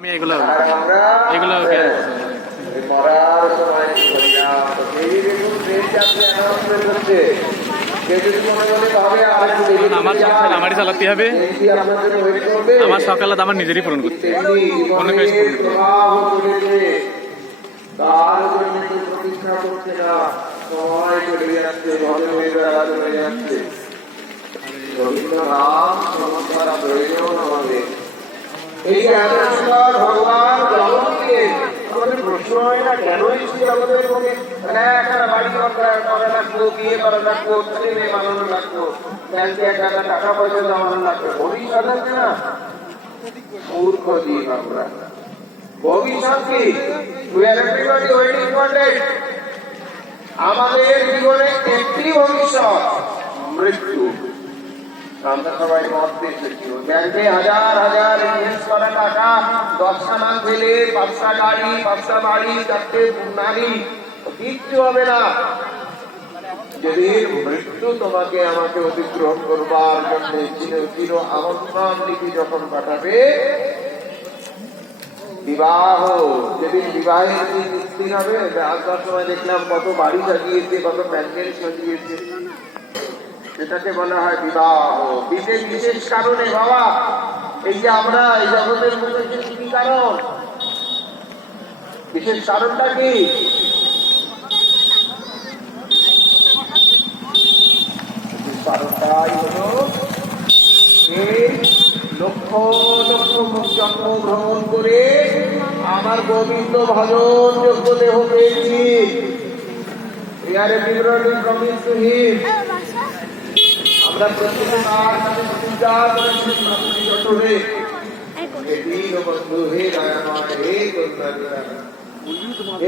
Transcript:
আমি এগুলো এগুলো মরার সময় আমার সংসার আমারই চালাতে হবে। আমার সকালে আমার নিজেরই পূরণ করতে অন্য কাজ তার জন্য প্রতিষ্ঠা করছে না, সময় চলে যাচ্ছে, চলে যাচ্ছে। রবীন্দ্রনাথ চমৎকার প্রয়োজন আমাদের এই ভগবান জন্ম দিয়ে আমাদের প্রশ্ন হয় না কেন আমাদের একটা বাড়ি করা রাখবো, বিয়ে করা রাখবো, ছেলে মেয়ে বানানো রাখবো, ব্যাংকে একটা টাকা পয়সা জমানো রাখবো, ভবিষ্যৎ আছে না? মূর্খ জীব আমরা। ভবিষ্যৎ কি? আমাদের জীবনে একটি ভবিষ্যৎ, মৃত্যু। আমরা সবাই মত দিয়েছি ব্যাংকে হাজার হাজার ইনভেস্ট করা টাকা, 10খানা ছেলে, 5টা গাড়ি, 5টা বাড়ি, 4টে নারী, কিচ্ছু হবে না। যেদিন মৃত্যু তোমাকে আমাকে অতিক্রম করবার জন্য চির আমন্ত্রণ লিখি যখন পাঠাবে, বিবাহ যেদিন বিবাহের দিন হবে, আসবার সময় দেখলাম কত বাড়ি সাজিয়েছে, কত প্যান্ডেল সাজিয়েছে, এটাকে বলা হয় বিবাহ। বিশেষ বিশেষ কারণে বাবা, এই যে আমরা এই জগতের মধ্যে কি কারণ, বিশেষ কারণটা কি? কারণটাই হলো এই লক্ষ লক্ষ জন্মগ্রহণ করে আমার গোবিন্দ ভজন যোগ্য দেহ পেয়েছি। আমরা প্রত্যেকে তার কাছে পূজা করেছি, হে দীনবন্ধু, হে দয়াময়, হে করুণাকর।